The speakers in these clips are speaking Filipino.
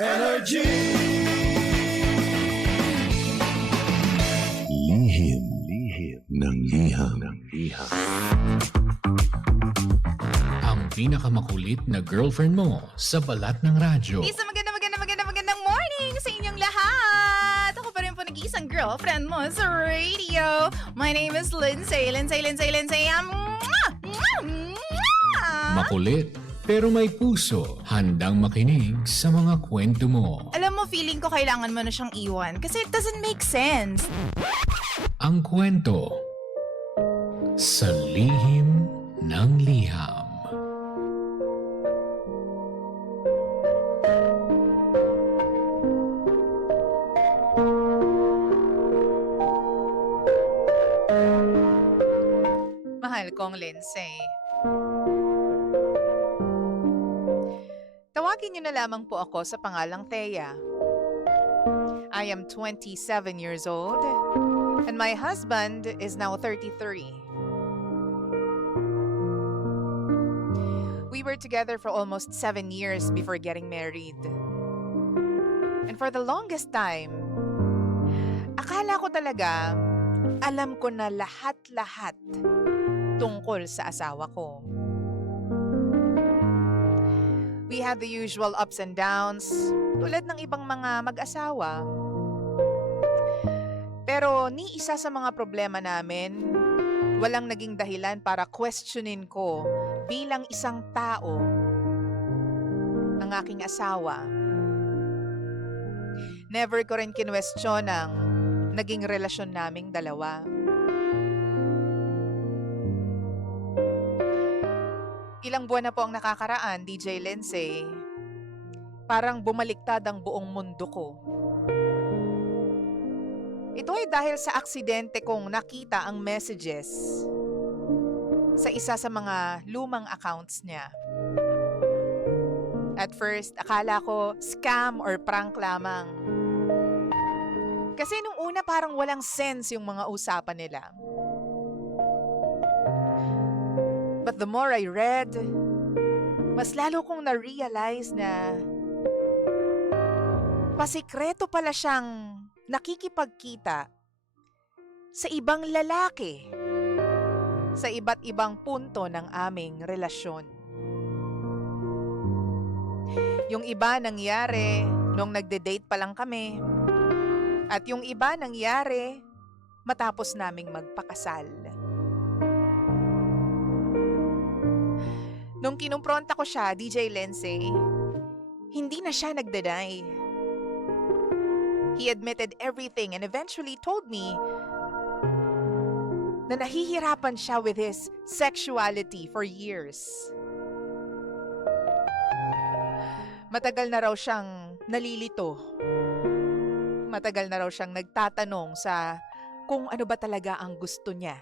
Energy! Lihim ng liham. Ang pinakamakulit na girlfriend mo sa balat ng radyo. Isang magandang morning sa inyong lahat! Ako pa rin po nag-iisang girlfriend mo sa radio. My name is Lindsay. Makulit pero may puso, handang makinig sa mga kwento mo. Alam mo, feeling ko kailangan mo na siyang iwan kasi it doesn't make sense. Ang kwento sa lihim ng liham. Mahal kong Lindsay. Tawagin niyo na lamang po ako sa pangalang Thea. I am 27 years old and my husband is now 33. We were together for almost 7 years before getting married. And for the longest time, akala ko talaga alam ko na lahat-lahat tungkol sa asawa ko. We had the usual ups and downs, tulad ng ibang mga mag-asawa. Pero ni isa sa mga problema namin, walang naging dahilan para questionin ko bilang isang tao ng aking asawa. Never ko rin kinwestiyon ang naging relasyon naming dalawa. Ilang buwan na po ang nakakaraan, DJ Lindsay. Parang bumaliktad ang buong mundo ko. Ito ay dahil sa aksidente kong nakita ang messages sa isa sa mga lumang accounts niya. At first, akala ko scam or prank lamang. Kasi nung una parang walang sense yung mga usapan nila. But the more I read, mas lalo kong na-realize na pasikreto pala siyang nakikipagkita sa ibang lalaki sa iba't ibang punto ng aming relasyon. Yung iba nangyari nung nagde-date pa lang kami at yung iba nangyari matapos naming magpakasal. Nung kinumpronta ko siya, DJ Lindsay, hindi na siya nagdeny. He admitted everything and eventually told me na nahihirapan siya with his sexuality for years. Matagal na raw siyang nalilito. Matagal na raw siyang nagtatanong sa kung ano ba talaga ang gusto niya.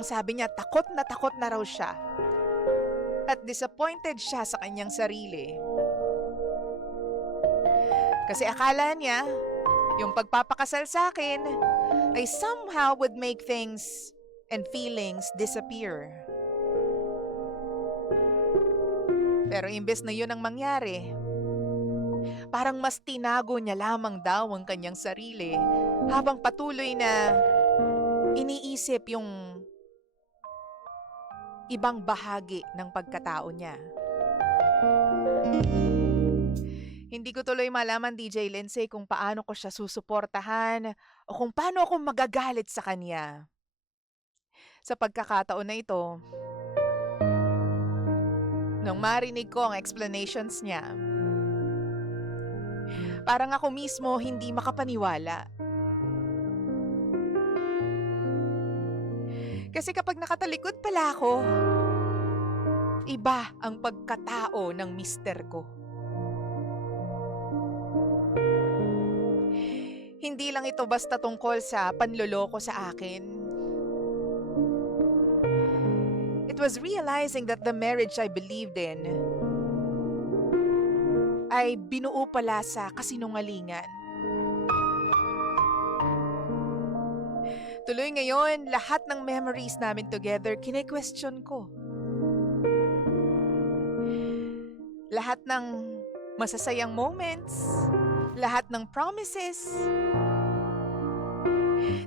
Ang sabi niya, takot na raw siya. At disappointed siya sa kanyang sarili. Kasi akala niya, yung pagpapakasal sa akin ay somehow would make things and feelings disappear. Pero imbes na yun ang mangyari, parang mas tinago niya lamang daw ang kanyang sarili habang patuloy na iniisip yung ibang bahagi ng pagkatao niya. Hindi ko tuloy malaman, DJ Lindsay, kung paano ko siya susuportahan o kung paano ako magagalit sa kanya. Sa pagkakataon na ito, nung marinig ko ang explanations niya, parang ako mismo hindi makapaniwala. Kasi kapag nakatalikod pala ako, iba ang pagkatao ng mister ko. Hindi lang ito basta tungkol sa panloloko sa akin. It was realizing that the marriage I believed in ay binuo pala sa kasinungalingan. Tuloy ngayon, lahat ng memories namin together, kine-question ko. lahat ng masasayang moments, lahat ng promises.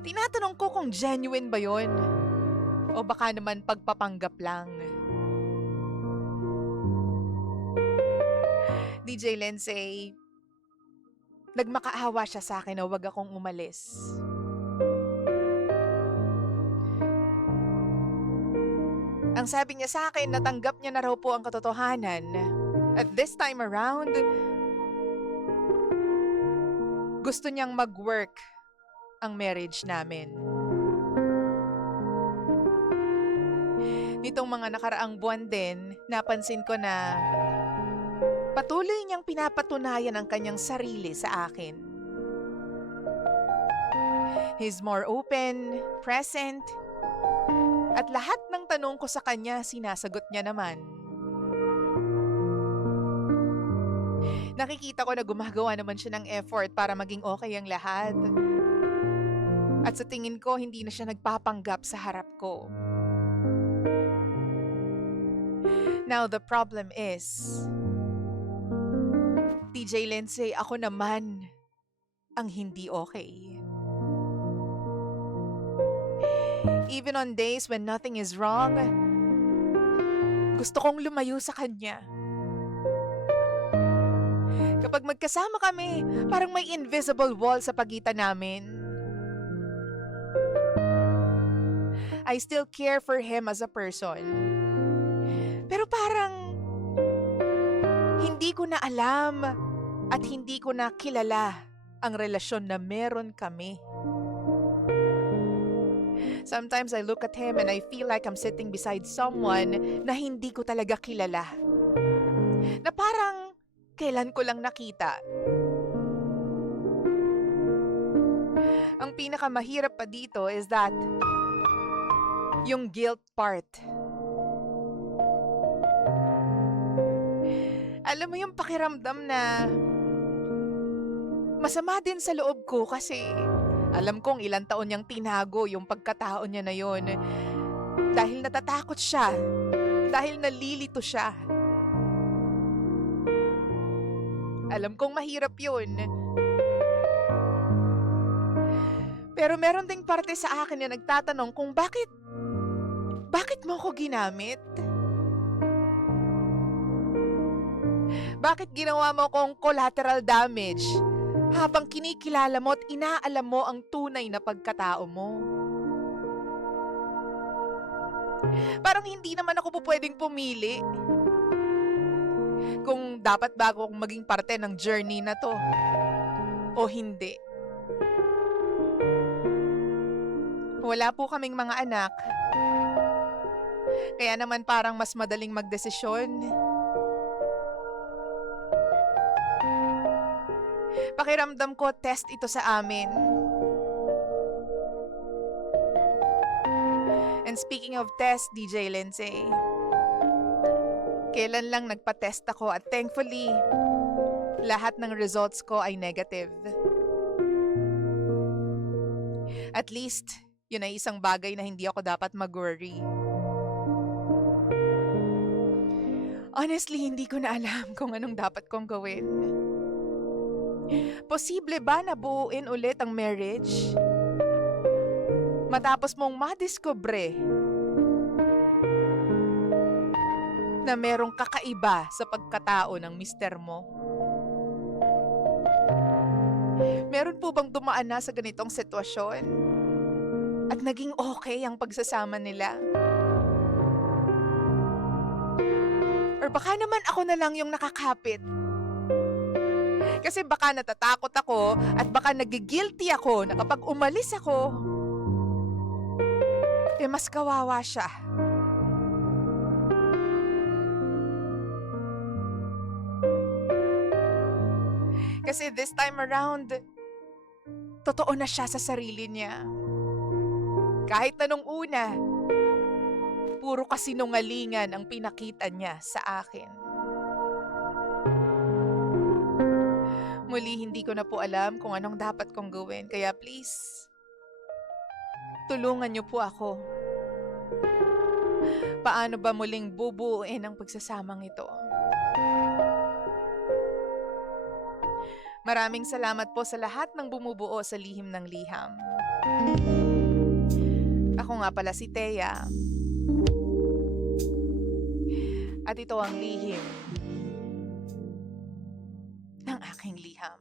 Tinatanong ko kung genuine ba yon o baka naman pagpapanggap lang. DJ Lindsay, nagmakaawa siya sa akin na wag akong umalis. Ang sabi niya sa akin, natanggap niya na raw po ang katotohanan. At this time around, gusto niyang mag-work ang marriage namin. Nitong mga nakaraang buwan din, napansin ko na patuloy niyang pinapatunayan ang kanyang sarili sa akin. He's more open, present, at lahat ng tanong ko sa kanya, sinasagot niya naman. Nakikita ko na gumagawa naman siya ng effort para maging okay ang lahat. At sa tingin ko, hindi na siya nagpapanggap sa harap ko. Now, the problem is, DJ Lindsay, ako naman ang hindi okay. Even on days when nothing is wrong, gusto kong lumayo sa kanya. Kapag magkasama kami, parang may invisible wall sa pagitan namin. I still care for him as a person. Pero parang hindi ko na alam at hindi ko na kilala ang relasyon na meron kami. Sometimes I look at him and I feel like I'm sitting beside someone na hindi ko talaga kilala. Na parang kailan ko lang nakita. Ang pinakamahirap pa dito is that yung guilt part. Alam mo yung pakiramdam na masama din sa loob ko kasi alam kong ilang taon niyang tinago yung pagkatao niya na yon. Dahil natatakot siya. Dahil nalilito siya. Alam kong mahirap yun. Pero meron ding parte sa akin na nagtatanong kung bakit mo ko ginamit? Bakit ginawa mo kong collateral damage? Habang kinikilala mo at inaalam mo ang tunay na pagkatao mo. Parang hindi naman ako po pwedeng pumili. Kung dapat ba akong maging parte ng journey na to o hindi. Wala po kaming mga anak. Kaya naman parang mas madaling magdesisyon. Pakiramdam ko, test ito sa amin. And speaking of test, DJ Lindsay, kailan lang nagpa-test ako at thankfully, lahat ng results ko ay negative. At least, yun ay isang bagay na hindi ako dapat mag-worry. Honestly, hindi ko na alam kung anong dapat kong gawin. Posible ba na buuin ulit ang marriage? Matapos mong madiskubre na merong kakaiba sa pagkatao ng mister mo? Meron po bang dumaan na sa ganitong sitwasyon? At naging okay ang pagsasama nila? Or baka naman ako na lang yung nakakapit? Kasi baka natatakot ako at baka nagigilty ako na kapag umalis ako, mas kawawa siya. Kasi this time around, totoo na siya sa sarili niya. Kahit na nung una, puro kasinungalingan ang pinakita niya sa akin. Muli, hindi ko na po alam kung anong dapat kong gawin. Kaya please, tulungan niyo po ako. Paano ba muling bubuuin ang pagsasamang ito? Maraming salamat po sa lahat ng bumubuo sa Lihim ng Liham. Ako nga pala si Thea. At ito ang lihim ng aking liham.